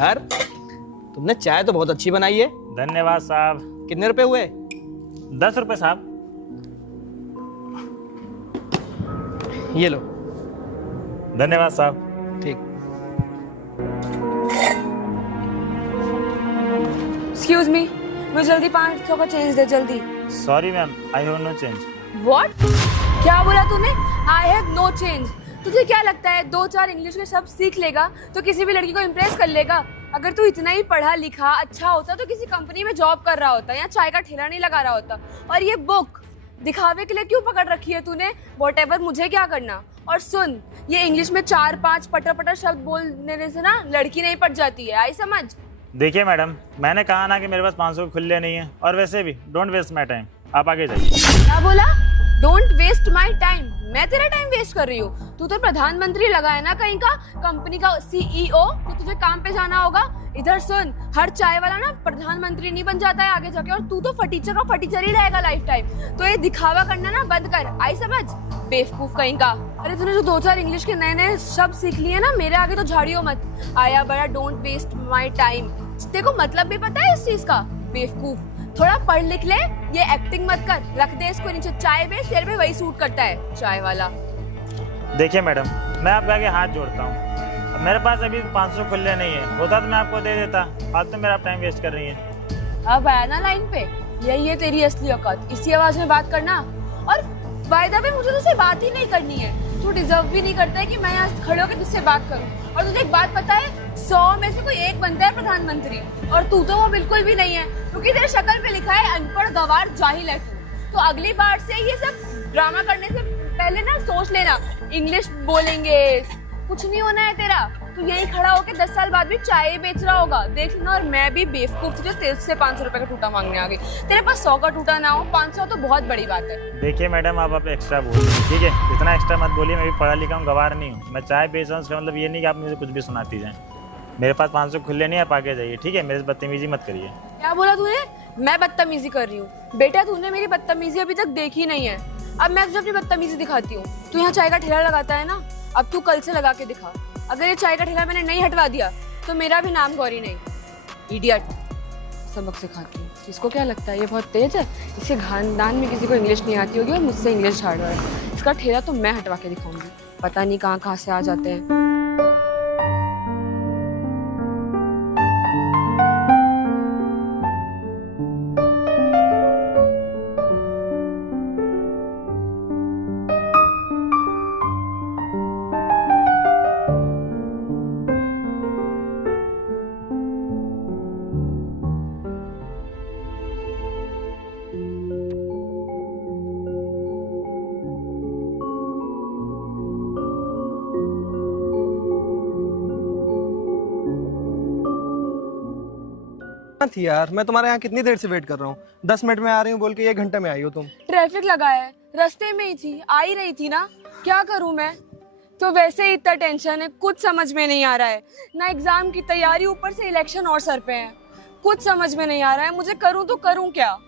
यार तुमने चाय तो बहुत अच्छी बनाई है। धन्यवाद साहब। कितने रुपए हुए? 10 रुपए साहब। ये लो। धन्यवाद साहब। ठीक। एक्सक्यूज मी, मुझे जल्दी 500 का चेंज दे जल्दी। Sorry ma'am, I have no change. What? क्या बोला तूने? I have no change. तुझे क्या लगता है 2-4 इंग्लिश के शब्द सीख लेगा तो किसी भी लड़की को इम्प्रेस कर लेगा? अगर तू इतना ही पढ़ा लिखा अच्छा होता तो किसी कंपनी में जॉब कर रहा होता या चाय का ठेला नहीं लगा रहा होता। और ये बुक दिखावे के लिए क्यों पकड़ रखी है तूने? व्हाटएवर, मुझे क्या करना। और सुन, ये इंग्लिश में 4-5 पटर शब्द बोलने से ना लड़की नहीं पट जाती है, आई समझ? देखिए मैडम, मैंने कहा ना कि मेरे पास 500 के खुले नहीं है, और वैसे भी डोंट वेस्ट माई टाइम। आप आगे जाइए। क्या बोला? Don't waste my time? मैं तेरा टाइम वेस्ट कर रही हूँ? तू तो प्रधानमंत्री लगा है ना कहीं का, कंपनी का CEO, तो तुझे काम पे जाना होगा। इधर सुन, हर चाय वाला ना प्रधानमंत्री नहीं बन जाता है आगे जाके, और तू तो फटीचर का फटीचर ही रहेगा लाइफ टाइम। तो ये दिखावा करना ना बंद कर, आई समझ? बेवकूफ कहीं का। अरे तूने जो 2-4 इंग्लिश के नए शब्द सीख लिए ना, मेरे आगे तो झाड़ियो मत। आया बड़ा डोंट वेस्ट माई टाइम, देखो मतलब भी पता है इस चीज का? बेवकूफ, थोड़ा पढ़ लिख ले, ये एक्टिंग मत कर। रख दे इसको नीचे, चाय बेच, तेरे पे वही सूट करता है चाय वाला। देखिए मैडम, मैं आपके आगे हाथ जोड़ता हूँ, मेरे पास अभी 500 खुले नहीं है, होता तो मैं आपको दे देता। आज तो मेरा आप टाइम वेस्ट कर रही है। अब आया ना लाइन पे, यही है तेरी असली औकात, इसी आवाज में बात करना। और वायदा पे मुझे तुझसे बात ही नहीं करनी है। तू डिजर्व भी नहीं करता है कि मैं यहाँ खड़े होकर तुझसे बात करूँ। और तुझे एक बात पता है, 100 में से कोई एक बनता है प्रधानमंत्री, और तू तो वो बिल्कुल भी नहीं है, क्योंकि तेरे शक्ल पे लिखा है अनपढ़ गवार जाहिल है तू। तो अगली बार से ये सब ड्रामा करने से पहले ना सोच लेना, इंग्लिश बोलेंगे कुछ नहीं होना है तेरा। तू यही खड़ा होकर 10 साल बाद भी चाय बेच रहा होगा, देख लेना। और मैं भी बेवकूफ थी जो तेज से 500 रुपए का टूटा मांगने आ गई। तेरे पास 100 का टूटा ना हो, 500 तो बहुत बड़ी बात है। देखिए मैडम, आप एक्स्ट्रा बोलिए, ठीक है? इतना एक्स्ट्रा मत बोलिए, मैं भी पढ़ा लिखा हूँ, गवार नहीं हूँ। मैं चाय बेच रहा हूँ, इसका मतलब ये नहीं कि आप मुझे कुछ भी सुनाती जाएं। मेरे पास 500 खुले नहीं, आप आगे जाइए, ठीक है? मेरे से बदतमीजी मत करिए। क्या बोला तूने? मैं बदतमीजी कर रही हूँ? बेटा तूने मेरी बदतमीजी अभी तक देखी नहीं है, अब मैं तुझे अपनी बदतमीजी दिखाती हूँ। तू यहाँ चाय का ठेला लगाता है ना, अब तू कल से लगा के दिखा। अगर ये चाय का ठेला मैंने नहीं हटवा दिया तो मेरा भी नाम गौरी नहीं। इडियट, सबक सिखाती हूँ। इसको क्या लगता है ये बहुत तेज है? इसके खानदान में किसी को इंग्लिश नहीं आती होगी और मुझसे इंग्लिश झाड़ रहा है। इसका ठेला तो मैं हटवा के दिखाऊंगी, पता नहीं कहाँ कहाँ से आ जाते हैं। थी यार, मैं तुम्हारे यहाँ कितनी देर से वेट कर रहा हूँ। 10 मिनट में आ रही हूँ बोल के 1 घंटे में आई हो तुम। ट्रैफिक लगा है, रास्ते में ही थी, आ ही रही थी ना, क्या करूं मैं? तो वैसे ही इतना टेंशन है, कुछ समझ में नहीं आ रहा है ना। एग्जाम की तैयारी, ऊपर से इलेक्शन और सर पे है, कुछ समझ में नहीं आ रहा है। मुझे करूं तो करूं क्या?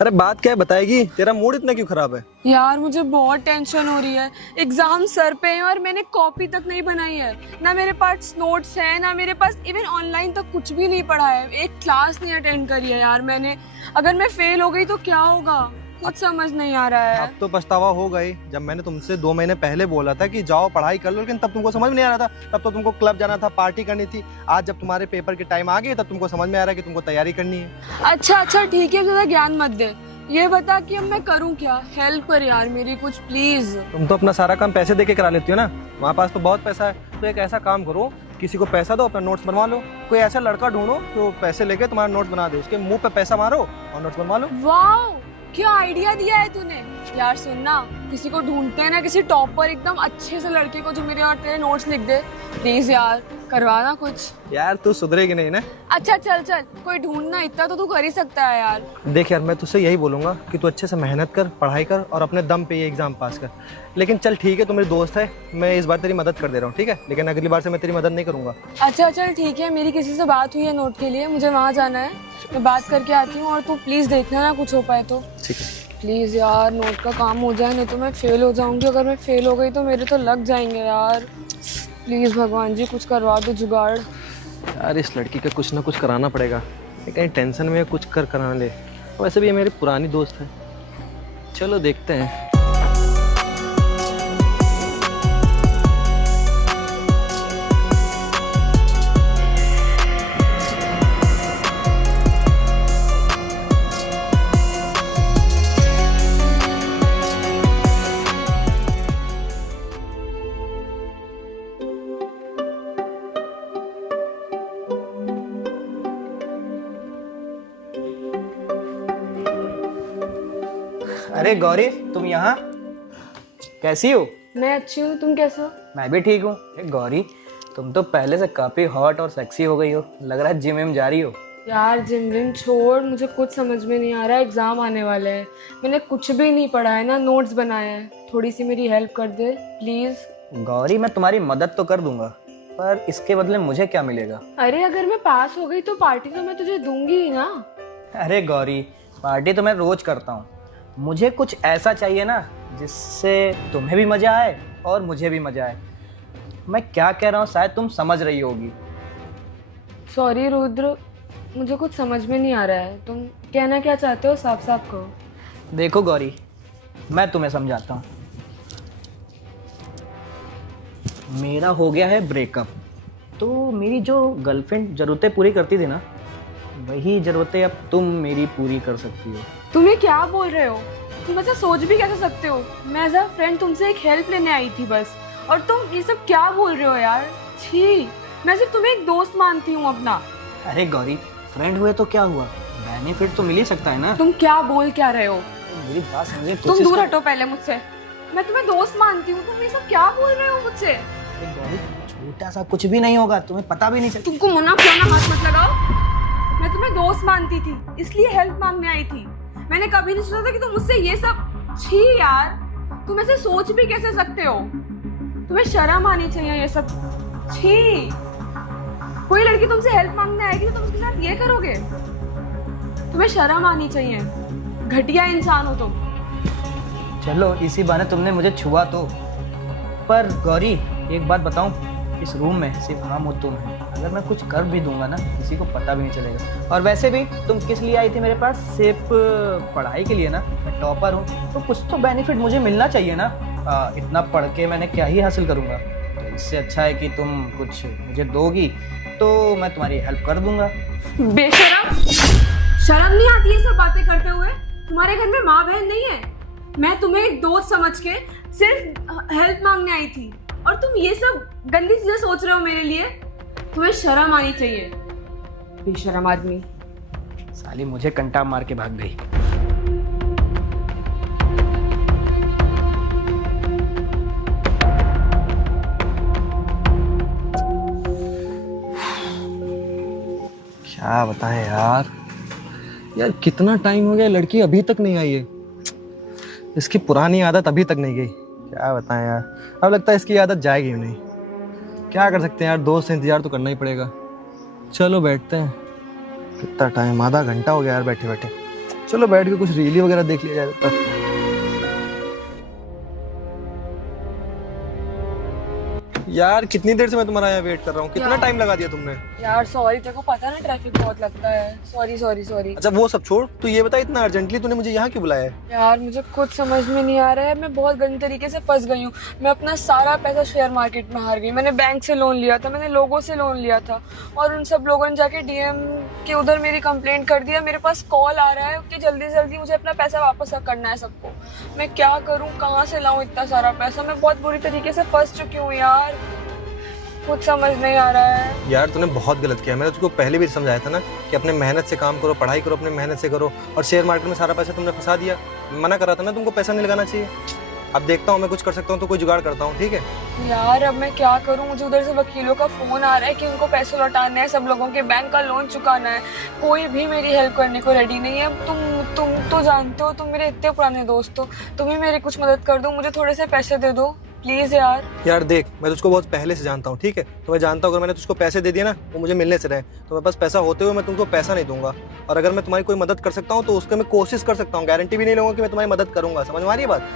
अरे बात क्या है बताएगी? तेरा मूड इतना क्यों खराब है? यार मुझे बहुत टेंशन हो रही है, एग्जाम सर पे है और मैंने कॉपी तक नहीं बनाई है, ना मेरे पास नोट्स है, ना मेरे पास इवन ऑनलाइन तक कुछ भी नहीं पढ़ा है, एक क्लास नहीं अटेंड करी है यार मैंने। अगर मैं फेल हो गई तो क्या होगा? कुछ समझ नहीं आ रहा है। अब तो पछतावा हो गई। जब मैंने तुमसे 2 महीने पहले बोला था कि जाओ पढ़ाई कर लो, लेकिन तब तुमको समझ में नहीं आ रहा था। तब तो तुमको क्लब जाना था, पार्टी करनी थी। आज जब तुम्हारे पेपर के टाइम आ गए तब तुमको समझ में आ रहा है कि तुमको तैयारी करनी है। अच्छा ठीक है, ज्यादा ज्ञान मत दे, ये बता कि अब मैं करूं क्या? हेल्प कर यार मेरी कुछ प्लीज। तुम तो अपना सारा काम पैसे देके करा लेती हो ना, वहाँ पास तो बहुत पैसा है। तो एक ऐसा काम करो, किसी को पैसा दो, अपना नोट्स बनवा लो। कोई ऐसा लड़का ढूंढो जो पैसे लेके तुम्हारा नोट्स बना दे, उसके मुंह पे पैसा मारो और नोट्स बनवा लो। वाह, क्या आइडिया दिया है तूने यार। सुनना, किसी को ढूंढते हैं ना, किसी टॉपर एकदम अच्छे से लड़के को जो मेरे और तेरे नोट्स लिख दे, प्लीज यार करवाना कुछ। यार तू सुधरेगी नहीं ना। अच्छा चल, कोई ढूंढना, इतना तो तू कर ही सकता है यार। देख यार, मैं तुझसे यही बोलूंगा कि तू अच्छे से मेहनत कर, पढ़ाई कर और अपने दम पे ये एग्जाम पास कर। लेकिन चल ठीक है, तू मेरी दोस्त है, मैं इस बार तेरी मदद कर दे रहा हूँ, ठीक है? लेकिन अगली बार से मैं तेरी मदद नहीं करूंगा। अच्छा चल ठीक है, मेरी किसी से बात हुई है नोट के लिए, मुझे वहाँ जाना है, मैं बात करके आती हूँ। और तू प्लीज देखना ना कुछ हो पाए तो। ठीक है प्लीज यार, नोट का काम हो जाए, नहीं तो मैं फेल हो जाऊंगी। अगर मैं फेल हो गई तो मेरे तो लग जाएंगे यार। प्लीज भगवान जी कुछ करवा दो जुगाड़। यार इस लड़की का कुछ ना कुछ कराना पड़ेगा। ये कहीं टेंशन में है, कुछ कराना ले। वैसे भी ये मेरी पुरानी दोस्त है, चलो देखते हैं। अरे गौरी, तुम यहाँ कैसी हो? मैं अच्छी हूँ, तुम कैसे हो? मैं भी ठीक हूँ। गौरी, तुम तो पहले से काफी हॉट और सेक्सी हो गई हो। लग रहा है जिम विम जा रही हो। यार जिम विम छोड़, मुझे कुछ समझ में नहीं आ रहा है। एग्जाम आने वाले हैं, मैंने कुछ भी नहीं पढ़ा है ना नोट्स बनाए हैं। थोड़ी सी मेरी हेल्प कर दे प्लीज। गौरी, मैं तुम्हारी मदद तो कर दूंगा, पर इसके बदले मुझे क्या मिलेगा? अरे अगर मैं पास हो गई तो पार्टी तो मैं तुझे दूंगी ही ना। अरे गौरी, पार्टी तो मैं रोज करता हूँ। मुझे कुछ ऐसा चाहिए ना जिससे तुम्हें भी मजा आए और मुझे भी मजा आए। मैं क्या कह रहा हूँ शायद तुम समझ रही होगी। सॉरी रुद्र, मुझे कुछ समझ में नहीं आ रहा है। तुम कहना क्या चाहते हो, साफ साफ कहो। देखो गौरी, मैं तुम्हें समझाता हूँ। मेरा हो गया है ब्रेकअप, तो मेरी जो गर्लफ्रेंड ज़रूरतें पूरी करती थी ना, वही ज़रूरतें अब तुम मेरी पूरी कर सकती हो। तुम ये क्या बोल रहे हो? तुम ऐसा सोच भी कैसे सकते हो? मैं एज अ फ्रेंड तुमसे एक हेल्प लेने आई थी बस, और तुम ये सब क्या बोल रहे हो यार? छी, मैं सिर्फ तुम्हें एक दोस्त मानती हूँ अपना। अरे गौरी, फ्रेंड हुए तो क्या हुआ, बेनिफिट तो मिल ही सकता है ना। तुम क्या बोल क्या रहे हो? मेरी बात समझे। तुम दूर हटो पहले मुझसे। मैं तुम्हें दोस्त मानती हूँ, तुम ये सब क्या बोल रहे हो मुझसे? गौरी, छोटा सा कुछ भी नहीं होगा, तुम्हें पता भी नहीं चलता। तुमको मना क्यों ना, हाथ मत लगाओ। मैं तुम्हें दोस्त मानती थी, इसलिए हेल्प मांगने आई थी। मैंने कभी नहीं सोचा था कि तुम मुझसे ये सब। छी यार, तुम ऐसे सोच भी कैसे सकते हो? तुम्हें शर्म आनी चाहिए ये सब। छी, कोई लड़की तुमसे हेल्प मांगने आएगी तो तुम उसके साथ ये करोगे? तुम्हें शर्म आनी चाहिए। घटिया इंसान हो तुम। चलो इसी बहाने तुमने मुझे छुआ तो। पर गौरी, एक बात बताऊं, इस रूम में सिर्फ हम और तुम हैं। अगर मैं कुछ कर भी दूंगा ना, किसी को पता भी नहीं चलेगा। और वैसे भी तुम किस लिए आई थी मेरे पास? सिर्फ पढ़ाई के लिए ना? मैं टॉपर हूँ, तो कुछ तो बेनिफिट मुझे मिलना चाहिए ना। इतना पढ़ के मैंने क्या ही हासिल करूँगा? तो इससे अच्छा है कि तुम कुछ मुझे दोगी तो मैं तुम्हारी हेल्प कर दूंगा। बेशरम, शर्म नहीं आती ये सब बातें करते हुए? तुम्हारे घर में माँ बहन नहीं है? मैं तुम्हें एक दोस्त समझ के सिर्फ हेल्प मांगने आई थी, और तुम ये सब गंदी चीजें सोच रहे हो मेरे लिए? तुम्हें शर्म आनी चाहिए, बेशरम आदमी। साली मुझे कंटा मार के भाग गई। क्या बताएं यार, यार कितना टाइम हो गया, लड़की अभी तक नहीं आई है। इसकी पुरानी आदत अभी तक नहीं गई। क्या बताएं यार, अब लगता है इसकी आदत जाएगी नहीं। क्या कर सकते हैं यार, दोस्त से इंतजार तो करना ही पड़ेगा। चलो बैठते हैं। कितना टाइम, आधा घंटा हो गया यार बैठे बैठे। चलो बैठ के कुछ रीली वगैरह देख लिया जाए तब। यार कितनी देर से मैं तुम्हारा यहाँ वेट कर रहा हूँ, कितना टाइम लगा दिया तुमने। यार सॉरी, तेरे को पता है ना ट्रैफिक बहुत लगता है। Sorry sorry sorry. अच्छा वो सब छोड़, तू ये बता इतना अर्जेंटली तूने मुझे यहाँ क्यों बुलाया है? यार मुझे कुछ समझ में नहीं आ रहा है, मैं बहुत गंदे तरीके से फंस गई हूँ। मैं अपना सारा पैसा शेयर मार्केट में हार गई। मैंने बैंक से लोन लिया था, मैंने लोगों से लोन लिया था, और उन सब लोगों ने जाके डीएम के उधर मेरी कंप्लेंट कर दिया। मेरे पास कॉल आ रहा है कि जल्दी से जल्दी मुझे अपना पैसा वापस करना है सबको। मैं क्या करूँ, कहाँ से लाऊं इतना सारा पैसा? मैं बहुत बुरी तरीके से फंस चुकी हूँ यार, कुछ समझ नहीं आ रहा है। यार तूने बहुत गलत किया। मैंने तुझको पहले भी समझाया था ना कि अपने मेहनत से काम करो, पढ़ाई करो, अपने मेहनत से करो, और शेयर मार्केट में सारा पैसा तुमने फंसा दिया। मना कर रहा था ना तुमको पैसा नहीं लगाना चाहिए। अब देखता हूँ मैं कुछ कर सकता हूँ तो कोई जुगाड़ करता हूँ, ठीक है? यार अब मैं क्या करूं? मुझे उधर से वकीलों का फोन आ रहा है कि उनको पैसे लौटाने हैं, सब लोगों के बैंक का लोन चुकाना है। कोई भी मेरी हेल्प करने को रेडी नहीं है। तुम तो जानते हो, तुम मेरे इतने पुराने दोस्त हो, तुम ही मेरी कुछ मदद कर दो, मुझे थोड़े से पैसे दे दो प्लीज यार। यार देख, मैं तुझको बहुत पहले से जानता हूँ, ठीक है? तो मैं जानता हूँ अगर मैंने तुझको पैसे दे दिए ना, वो मुझे मिलने से रहे। तो मेरे पास पैसा होते हुए मैं तुमको पैसा नहीं दूंगा। और अगर मैं तुम्हारी कोई मदद कर सकता हूँ तो उसके मैं कोशिश कर सकता हूँ, गारंटी भी नहीं लूंगा कि मैं तुम्हारी मदद करूंगा। समझ में आ रही है बात?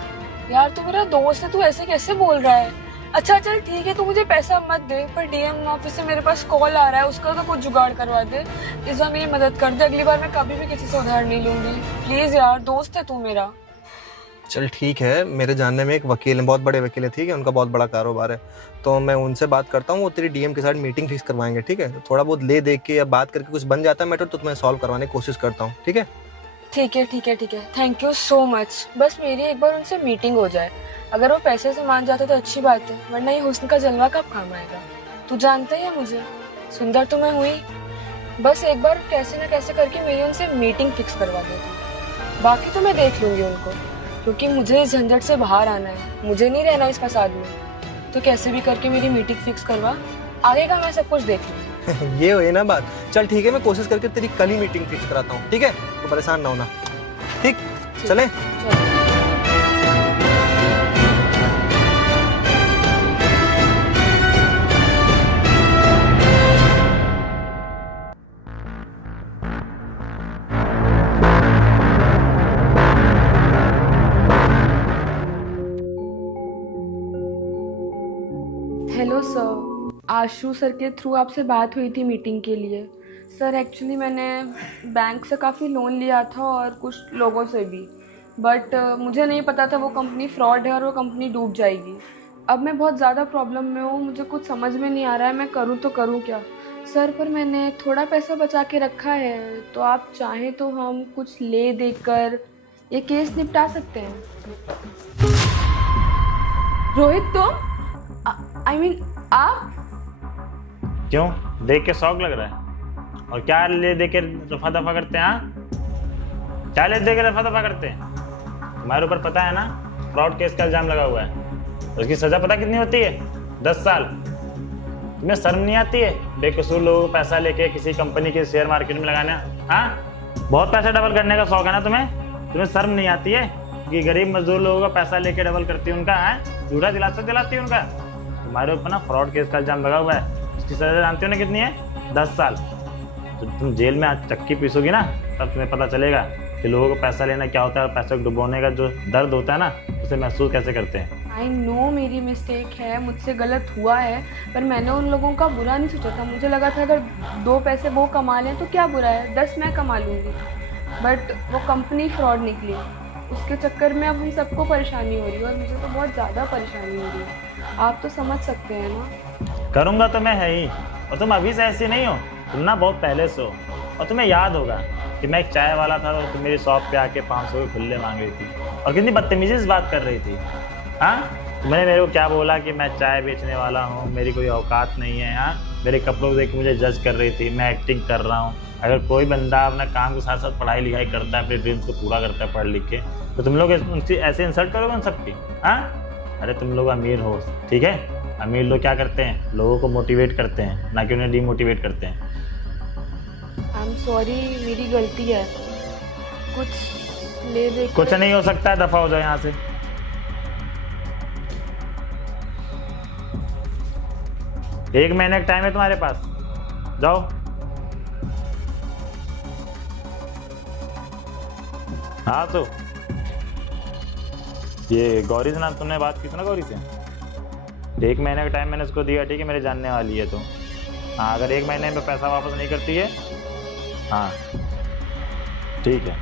यार तू मेरा दोस्त है, तू ऐसे कैसे बोल रहा है? अच्छा चल ठीक है, तू मुझे पैसा मत दे, पर डीएम ऑफिस से मेरे पास कॉल आ रहा है, उसका तो कुछ जुगाड़ करवा दे। इस बार मेरी मदद कर दे, अगली बार मैं कभी भी किसी से उधार नहीं लूंगी। प्लीज यार, दोस्त है तू मेरा। चल ठीक है, मेरे जानने में एक वकील है, बहुत बड़े वकील है, ठीक है, उनका बहुत बड़ा कारोबार है, तो मैं उनसे बात करता हूँ, वो तेरी डीएम के साथ मीटिंग फिक्स करवाएंगे, ठीक है। तो थोड़ा बहुत ले दे के या बात करके कुछ बन जाता है मैटर तो तुम्हें सॉल्व करवाने की कोशिश करता हूँ, ठीक है। ठीक है ठीक है ठीक है, थैंक यू सो मच। बस मेरी एक बार उनसे मीटिंग हो जाए, अगर वो पैसे से मान जाते तो अच्छी बात है, वरना ये हुस्न का जलवा कब काम आएगा। तू जानता ही है मुझे, सुंदर तो मैं हुई, बस एक बार कैसे ना कैसे करके मेरी उनसे मीटिंग फिक्स करवा दे तू। बाकी तो मैं देख लूंगी उनको, क्योंकि मुझे इस झंझट से बाहर आना है, मुझे नहीं रहना इस फसाद में। तो कैसे भी करके मेरी मीटिंग फिक्स करवा, आगे का मैं सब कुछ देख लूंगी। ये हुई ना बात। चल ठीक है, मैं कोशिश करके तेरी कल ही मीटिंग फिक्स कराता हूँ, ठीक है, तो परेशान ना होना। ठीक, चले। हेलो सर, आशु सर के थ्रू आपसे बात हुई थी मीटिंग के लिए। सर एक्चुअली मैंने बैंक से काफ़ी लोन लिया था और कुछ लोगों से भी, बट मुझे नहीं पता था वो कंपनी फ्रॉड है और वो कंपनी डूब जाएगी। अब मैं बहुत ज़्यादा प्रॉब्लम में हूँ, मुझे कुछ समझ में नहीं आ रहा है मैं करूँ तो करूँ क्या। सर पर मैंने थोड़ा पैसा बचा के रखा है, तो आप चाहें तो हम कुछ ले देकर ये केस निपटा सकते हैं। रोहित तुम, I mean, आप? क्यों, देख के शौक लग रहा है? और क्या ले दे के रफा दफा करते हैं? हाँ, क्या ले दे के रफा दफा करते हैं? तुम्हारे ऊपर पता है ना, फ्रॉड केस का इल्जाम लगा हुआ है, उसकी सजा पता कितनी होती है? 10 साल। तुम्हें शर्म नहीं आती है बेकसूर लोगों को पैसा लेके किसी कंपनी के शेयर मार्केट में लगाना? हाँ, बहुत पैसा डबल करने का शौक है ना तुम्हें शर्म नहीं आती है कि गरीब मजदूर लोगों का पैसा लेके डबल करती है उनका? है झूठा दिलासा दिलाती है उनका। तुम्हारे ऊपर ना फ्रॉड केस का इल्जाम लगा हुआ है, उसकी सजा जानते हो ना कितनी है? 10 साल। तो तुम जेल में आज चक्की पीसोगी ना, तब तुम्हें पता चलेगा कि लोगों को पैसा लेना क्या होता है और पैसे को डुबोने का जो दर्द होता है ना, उसे महसूस कैसे करते हैं। आई नो मेरी मिस्टेक है, मुझसे गलत हुआ है, पर मैंने उन लोगों का बुरा नहीं सोचा था। मुझे लगा था अगर 2 पैसे वो कमा लें तो क्या बुरा है, 10 मैं कमा लूँगी। बट वो कंपनी फ्रॉड निकली, उसके चक्कर में अब हम सबको परेशानी हो रही है और मुझे तो बहुत ज़्यादा परेशानी हो रही है। आप तो समझ सकते हैं ना। करूँगा तो मैं है ही, और तुम अभी से ऐसी नहीं हो, तुम ना बहुत पहले से हो। और तुम्हें याद होगा कि मैं एक चाय वाला था तो तुम मेरी शॉप पे आके 500 के खुले मांग रही थी और कितनी बदतमीजी से बात कर रही थी। हाँ, तुमने मेरे को क्या बोला कि मैं चाय बेचने वाला हूँ, मेरी कोई औकात नहीं है। हाँ, मेरे कपड़ों को देख के मुझे जज कर रही थी, मैं एक्टिंग कर रहा हूँ। अगर कोई बंदा अपना काम के साथ साथ पढ़ाई लिखाई करता है, अपने ड्रीम्स को पूरा करता है पढ़ लिख के, तो तुम लोग उनसे ऐसे इंसल्ट करोगे उन सबकी? हाँ, अरे तुम लोग अमीर हो, ठीक है, अमीर लोग क्या करते हैं, लोगों को मोटिवेट करते हैं, ना कि उन्हें डीमोटिवेट करते हैं। आई एम सॉरी, मेरी गलती है, कुछ ले दे। कुछ नहीं हो सकता है, दफा हो जाओ यहाँ से। एक महीने का टाइम है तुम्हारे पास, जाओ। हाँ तो ये गौरी से ना तुमने बात की थी ना, गौरी से 1 महीने का टाइम मैंने उसको दिया, ठीक है, मेरे जानने वाली है तो। हाँ, अगर 1 महीने में पैसा वापस नहीं करती है, हाँ ठीक है,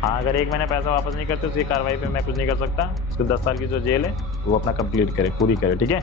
हाँ अगर 1 महीने पैसा वापस नहीं करते उसकी कार्रवाई पे मैं कुछ नहीं कर सकता। उसको 10 साल की जो जेल है वो अपना कंप्लीट करे, पूरी करे, ठीक है।